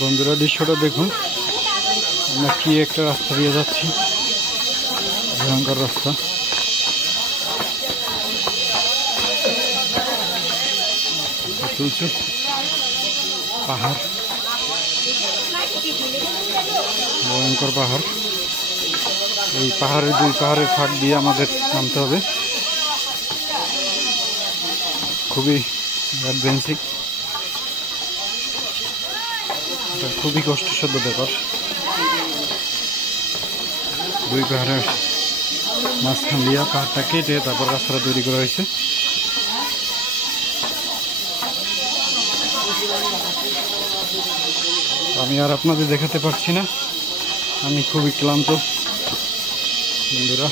বন্ধুরা দৃশ্যটা দেখুন, আমরা কি একটা রাস্তা দিয়ে যাচ্ছি, ভয়ঙ্কর রাস্তা। তুলছু পাহাড়, ভয়ঙ্কর পাহাড়। এই পাহাড়ের দুই পাহাড়ের ফাঁক দিয়ে আমাদের নামতে হবে। খুবই অ্যাডভেঞ্চিং, এটা খুবই কষ্টসাধ্য ব্যাপার। দুই পাহাড়ের মাঝখান দিয়ে পাহাড়টা কেটে তারপর রাস্তাটা তৈরি করা হয়েছে। আমি আর আপনাদের দেখাতে পারছি না, আমি খুবই ক্লান্ত বন্ধুরা।